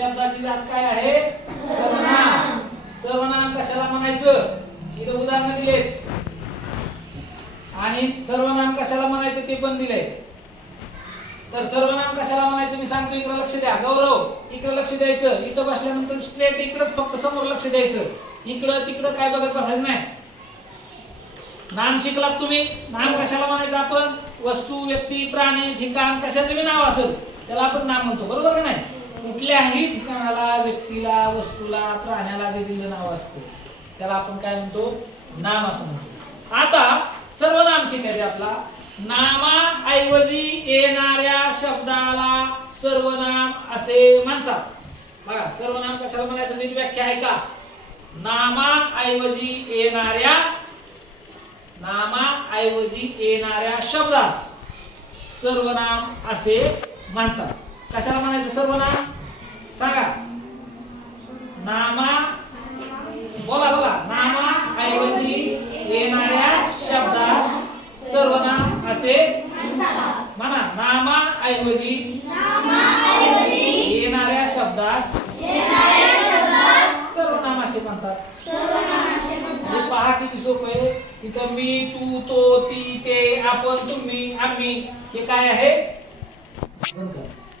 शब्दाची जात काय आहे? सर्वनाम. सर्वनाम कशाला म्हणायचं? इथे उदाहरण दिलेत आणि सर्वनाम कशाला म्हणायचं ते पण दिलंय. तर सर्वनाम कशाला म्हणायचं मी सांगतो. इकडे लक्ष द्या. गौरव इकडे लक्ष द्यायचं. इथं बसल्यानंतर स्ट्रेट इकडेच फक्त समोर लक्ष द्यायचं. इकडं तिकडं काय बघत बसायचं नाही. नाम शिकलात तुम्ही. नाम कशाला म्हणायचं आपण? वस्तू, व्यक्ती, प्राणी, ठिकाण कशाचं बी नाव असेल त्याला आपण नाम म्हणतो. बरोबर का नाही? कुठल्याही ठिकाणाला, व्यक्तीला, वस्तूला, प्राण्याला जे दिलेलं नाव असतं त्याला आपण काय म्हणतो? नाम असं म्हणतो. आता सर्वनाम शिकायचे आपला. नामाऐवजी येणाऱ्या शब्दाला सर्वनाम असे म्हणतात. बघा सर्वनाम कशाला म्हणायचं नीट व्याख्या ऐका. नामाऐवजी येणाऱ्या शब्दास सर्वनाम असे म्हणतात. कशाला म्हणायचं सर्वनाम? सांगा. बोला. नामाऐवजी येणाऱ्या शब्दास सर्वनाम असे म्हणा. नामाऐवजी येणाऱ्या शब्दास सर्वनाम असे म्हणतात. हे पहा किती सोपं आहे. इथं मी, तू, तो, ती, ते, आपण, तुम्ही, आम्ही हे काय आहे?